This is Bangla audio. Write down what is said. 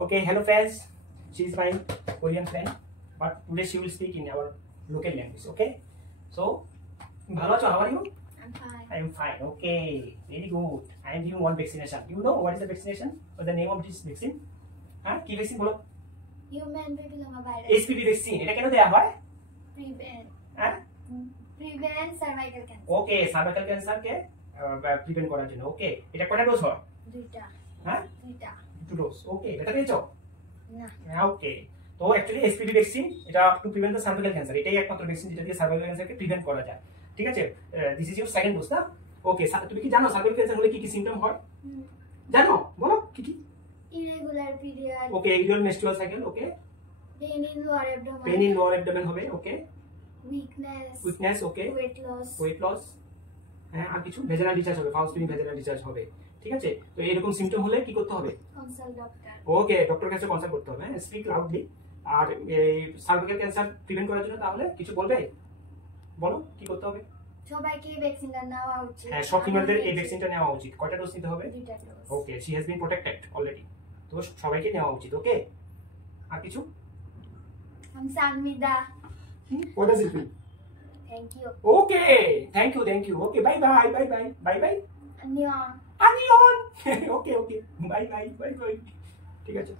Okay, hello friends. She is my Korean friend, but today she will speak in our local language. Okay, so bhalo acho, how are you? I'm fine. I am fine. Okay, very good. I am giving one vaccination. You know what is the vaccination? What's the name of this vaccine? কি ভ্যাকসিন বলো? Human papilloma virus. HPV vaccine. এটা কেন দেয়া হয়? Prevent cervical cancer. ওকে, সার্ভাইকাল ক্যান্সার কে প্রিভেন্ট করার জন্য। ওকে, এটা কয়টা ডোজ হয়? দুইটা। হ্যাঁ? দুইটা। দুটো ডোজ। ওকে, এটা পেয়েছো? না। ওকে। তো অ্যাকচুয়ালি HPV ভ্যাকসিন এটা to prevent the cervical cancer. এটাই একমাত্র ভ্যাকসিন যেটা দিয়ে সার্ভাইকাল ক্যান্সারকে প্রিভেন্ট করা যায়। ঠিক আছে? This is your second dose না? ওকে, তুমি কি জানো সার্ভাইকাল ক্যান্সার হলে কি কি সিম্পটম হয়? জানো? বলো কি কি? Irregular period. Okay, irregular menstrual cycle, okay. Pain in lower abdomen. Pain in lower abdomen হবে, okay. Weakness. Okay. Weight loss. হ্যাঁ, আর কিছু ভেজাইনাল ডিসচার্জ হবে, ফাউল স্পিনিং ভেজাইনাল ডিসচার্জ হবে। ঠিক আছে? তো এরকম সিম্পটম হলে কি করতে হবে? Consult doctor. ওকে, ডক্টরের কাছে কনসাল্ট করতে হবে। হ্যাঁ, স্পিক লাউডলি। আর এই সার্ভাইকাল ক্যান্সার প্রিভেন্ট করার জন্য তাহলে কিছু বলবে? বলো কি করতে হবে? সবাইকে ভ্যাকসিনটা নেওয়া উচিত। হ্যাঁ, সব ফিমেলদের এই ভ্যাকসিনটা নেওয়া উচিত। কয়টা ডোজ নিতে হবে? দুইটা dose. Okay, she has been protected already. তো সবাইকে নেওয়া উচিত, ওকে। আর কিছু? I'm Sanmida. What does it mean? Thank you. Okay, thank you. Okay, bye bye. Annyeong. Annyeong. Okay, bye bye. ঠিক আছে।